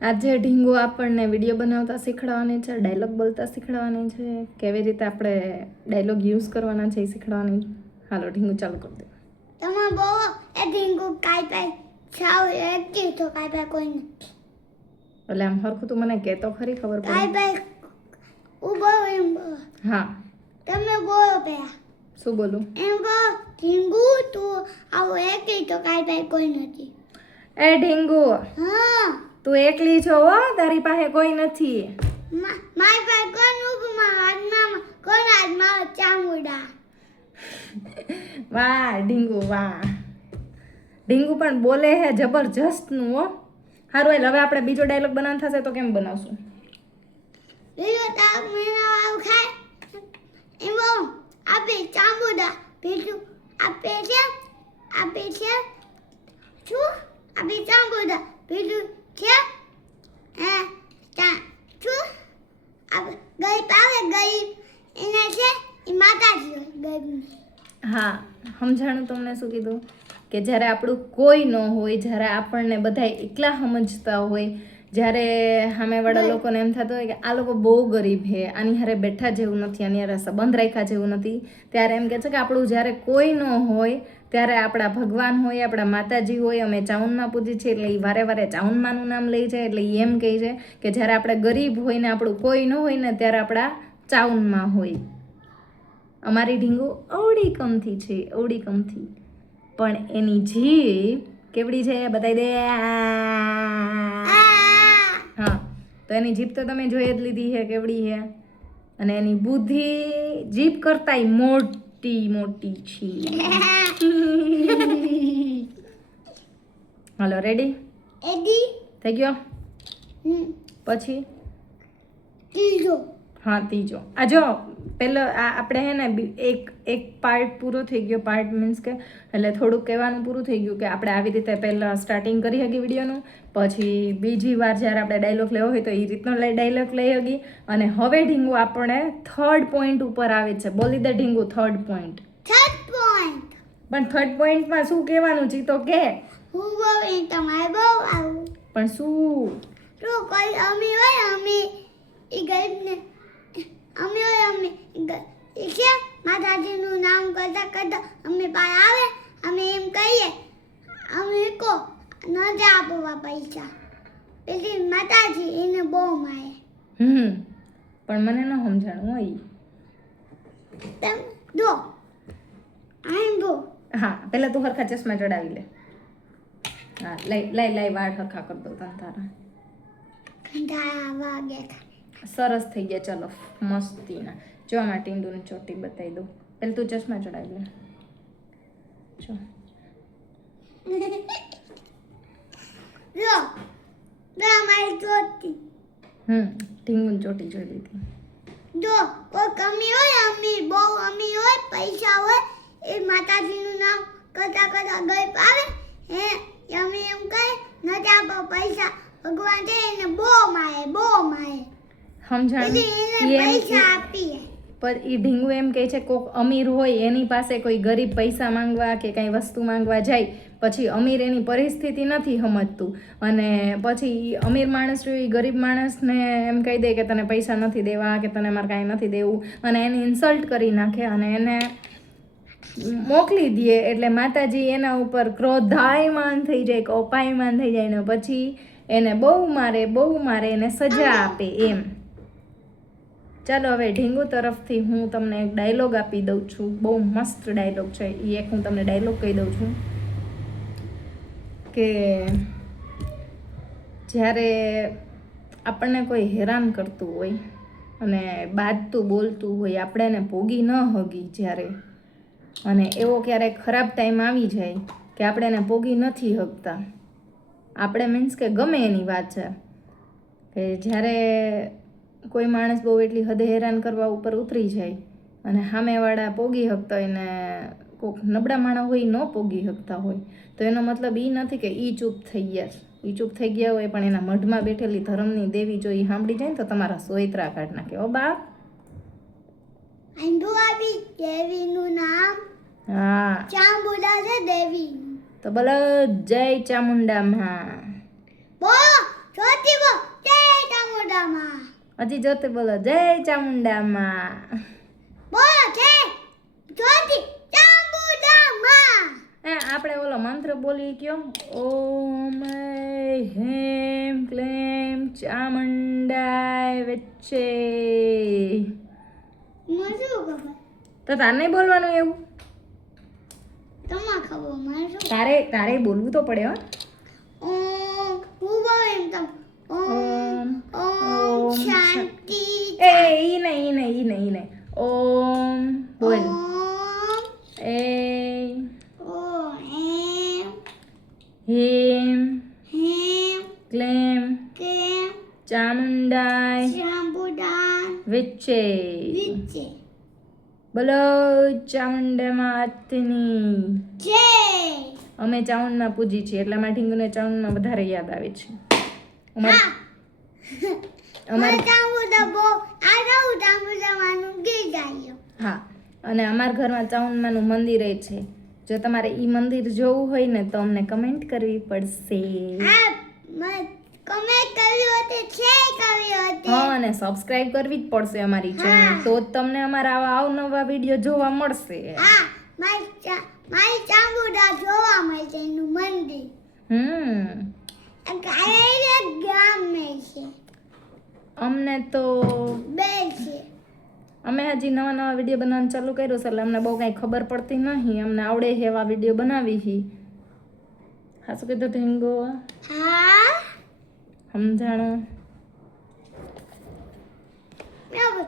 આજે ઢીંગુ આપણને વિડીયો બનાવતા શીખવાડવાની છે, ડાયલોગ બોલતા શીખવાડવાની છે, કેવી રીતે આપણે ડાયલોગ યુઝ કરવાના છે એ શીખવાડવાની. હાલો ઢીંગુ ચાલુ કરી દે. તમે બોલો એ ઢીંગુ કાઈ પાઈ છાવ એકી તો કાઈ પાઈ કોઈ નથી. એટલે આમ હરખું તું મને કહેતો ખરી, ખબર પડે. કાઈ પાઈ ઉભો એમ બોલો. હા તમે બોલો પેલા. શું બોલું? એમ બોલો ઢીંગુ તું આવો એકી તો કાઈ પાઈ કોઈ નથી. એ ઢીંગુ હા તું એકલી છો હો, તારી પાસે કોઈ નથી. મારી પાસે કોણ ઉપમા હાથમાં કોણ હાથમાં ચામુડા. વાહ ઢીંગુ વાહ. ઢીંગુ પણ બોલે હે જબરજસ્ત નું હો. સારું એટલે હવે આપણે બીજો ડાયલોગ બનાવવાનો થશે તો કેમ બનાવશું? બીજો તાપ મેના વાવ ખાય એવો આપે ચામુડા બીજું આપે છે શું આપે ચામુડા બીજું છે શું આપે ગઈ પાવે ગઈ એને છે એ માતાજી હોય ગઈ. હા સમજાણું તમને શું કીધું કે જ્યારે આપણું કોઈ ન હોય, જ્યારે આપણને બધા એકલા સમજતા હોય, જ્યારે સામેવાળા લોકોને એમ થતું હોય કે આ લોકો બહુ ગરીબ છે, આની હારે બેઠા જેવું નથી, આની હારે સંબંધ રાખ્યા જેવું નથી, ત્યારે એમ કહે છે કે આપણું જ્યારે કોઈ ન હોય ત્યારે આપણા ભગવાન હોય, આપણા માતાજી હોય, અમે ચાઉનમાં પૂજી છીએ એટલે એ વારે વારે ચાઉનમાનું નામ લઈ જાય. એટલે એ એમ કહે છે કે જ્યારે આપણે ગરીબ હોય ને આપણું કોઈ ન હોય ને ત્યારે આપણા ચાઉનમાં હોય. અમારી ઢીંગુ અવળી કમથી છે, અવળી કમથી, પણ એની જીભ કેવડી છે બતાવી દે. હા તો એની જીભ તો તમે જોઈ જ લીધી છે કેવડી છે, અને એની બુદ્ધિ જીભ કરતાંય મોટી મોટી છે. હાલો રેડી એડી થઈ ગયો? પછી ત્રીજો હા ત્રીજો. આ જો પહેલો આ આપણે હે ને એક પાર્ટ પૂરો થઈ ગયો. પાર્ટ મીન્સ કે એટલે થોડુંક કહેવાનું પૂરું થઈ ગયું કે આપણે આવી રીતે પહેલાં સ્ટાર્ટિંગ કરી શકી વિડીયોનું, પછી બીજી વાર જ્યારે આપણે ડાયલોગ લેવો હોય તો એ રીતનો ડાયલોગ લઈ શકી. અને હવે ઢીંગુ આપણે થર્ડ પોઈન્ટ ઉપર આવે છે. બોલી દે ઢીંગુ થર્ડ પોઈન્ટ. પણ થર્ડ પોઈન્ટમાં શું કહેવાનું છે તો કે હું બોલે તમારે બહુ આવું પણ શું તો કોઈ અમે હોય અમે એ ગરીબને અમે હોય અમે છે માતાજીનું નામ કરતા કરતા અમે પાસે આવે અમે એમ કહીએ અમે કો ન જ આપવા પૈસા પેલી માતાજી એને બહુ મારે. પણ મને ન સમજાણું હોય. તેમ દો આમ દો. હા પહેલાં તું હરખા ચશ્મા ચડાવી લે. હા લઈ વાળ હરખા કરી દો તને તારા. કંટાળા વાગે સરસ થઈ ગયા. ચલો મસ્તીના. જો આમાં ટીંડુની ચોટી બતાવી દઉં. પહેલાં તું ચશ્મા ચડાવી લે. જો જો મારી ચોટી ટીંગુની ચોટી જોઈ લીધી. જો કોઈ કમી હોય અમી બહુ અમી હોય પૈસા હોય એ માતાજીનું નામ કરતા કરતા ગઈ આવે હે અમે એમ કહે નથી આપો પૈસા ભગવાન છે એને બહુ મારે સમજાણું? એને પૈસા આપીએ. પર એ ઢીંગુ એમ કહે છે કોઈક અમીર હોય એની પાસે કોઈ ગરીબ પૈસા માંગવા કે કંઈ વસ્તુ માંગવા જાય, પછી અમીર એની પરિસ્થિતિ નથી સમજતું અને પછી અમીર માણસ એ ગરીબ માણસને એમ કહી દે કે તને પૈસા નથી દેવા કે તને મારે કાંઈ નથી દેવું, અને એને ઇન્સલ્ટ કરી નાખે અને એને મોકલી દે. એટલે માતાજી એના ઉપર ક્રોધાયમાન થઈ જાય, કોપાયમાન થઈ જાય ને પછી એને બહુ મારે એને સજા આપે એમ. ચાલો હવે ઢીંગુ તરફથી હું તમને એક ડાયલોગ આપી દઉં છું. બહુ મસ્ત ડાયલોગ છે એ. એક હું તમને ડાયલોગ કહી દઉં છું કે જ્યારે આપણને કોઈ હેરાન કરતું હોય અને બાજતું બોલતું હોય, આપણે એને પોગી ન હગી જ્યારે, અને એવો ક્યારેક ખરાબ ટાઈમ આવી જાય કે આપણે એને પોગી નથી હગતા, આપણે મીન્સ કે ગમે એની વાત છે કે જ્યારે કોઈ માણસ બહુ એટલી હદે હેરાન કરવા ઉપર ઉતરી જાય અને સામેવાળા પોગી શકતા હોય ને કોઈક નબળા માણસ હોય ન પોગી શકતા હોય, તો એનો મતલબ એ નથી કે એ ચૂપ થઈ ગયા છે. એ ચૂપ થઈ ગયા હોય પણ એના મઢમાં બેઠેલી ધર્મની દેવી જો એ સાંભળી જાય ને તો તમારા સોયત્રા કાઢ નાખે. ઓ બાપ દેવીનું નામ હા ચામુંડા છે દેવી. તો બોલો જય ચામુંડા માં. બોલો ચોથી બોલ હજી જોતે બોલો જય ચામુંડામાં. બોલો છે જોતી ચામુંડામાં. આપણે ઓલો મંત્ર બોલી ગયો, ઓમ હેમ ક્લેમ ચામુંડાય વચ્ચે. મને શું ખબર? તો તારે નહીં બોલવાનું એવું? તમારે ખબર મને શું? તારે બોલવું તો પડે હો. ઓમ હું બોલું એમ તમ ઓમ ઓમ શાંતિ એ ઈ નહીં. ઓમ બોલ. ઓમ એ ઓમ એમ હેમ હેમ ક્લેમ કેમ ચામુંડાય ચામુંડા વચ્ચે. વિચે બોલો ચામુંડામાં આતની. જય. અમે ચામુંડમાં પૂજી છીએ એટલે અમારા ઢીંગુને ચામુંડમાં વધારે યાદ આવે છે. હા અમાર ચામુંડા બો આ જાઉં ચામુંડાવાનું ગીત ગાયો. હા, અને અમારા ઘરમાં ચામુંડમાનું મંદિર છે. જો તમારે ઈ મંદિર જોવું હોય ને તો અમને કમેન્ટ કરવી પડશે. હા મેં કમેન્ટ કર્યું હતું શેર કર્યું હતું. હા, અને સબસ્ક્રાઇબ કરવી જ પડશે અમારી ચેનલ, તો જ તમને અમારા આવા અવનવા વિડીયો જોવા મળશે. હા મારી ચામુંડા જોવા મળશે એનું મંદિર ગામે છે. અમને તો બે છે. અમે હજી નવા વિડીયો બનાવવાનું ચાલુ કર્યું છે એટલે અમને બહુ કાંઈ ખબર પડતી નહીં. અમને આવડે છે એવા વિડીયો બનાવી હી. હા, શું કીધું ઢીંગો? હા સમજાણું? મેં